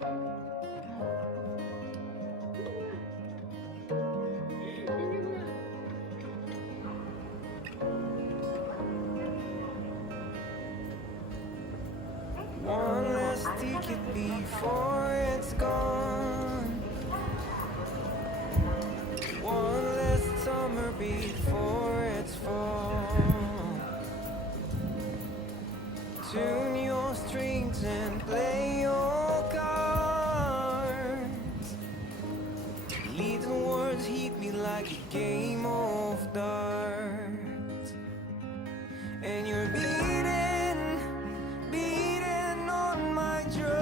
One last ticket before it's gone. One last summer before it's fall. Tune your strings and play your cards. Little words hit me like a game of darts. And you're beating, beating on my drum.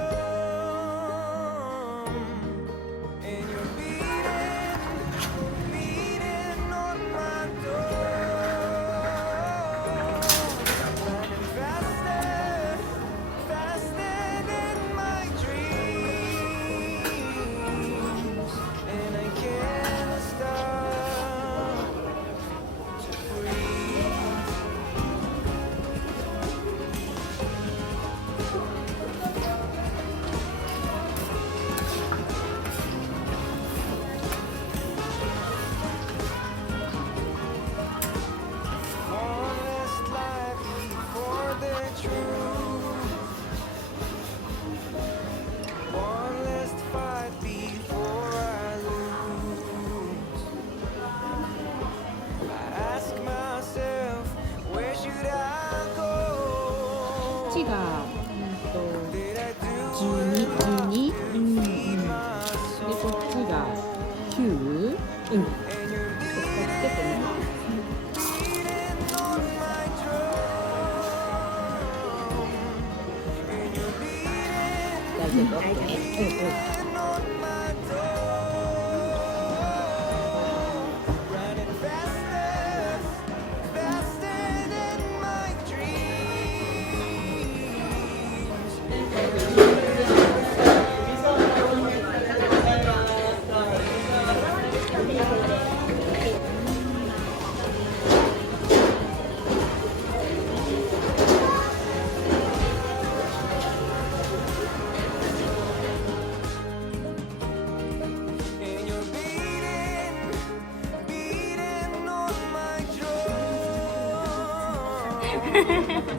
And you're beating, beating on my door. Faster, faster than my dreams. And I can't stop to breathe. One last life before the truth. One last fight before I lose. I ask myself, where should I go? 치가 Did I do 지니 feed my soul? 그리고 치가 큐 And you're beating, beating on my drum. And you're beating, 알죠? beating on my door. Running faster, faster than my dreams. And you're beating, beating on my drum.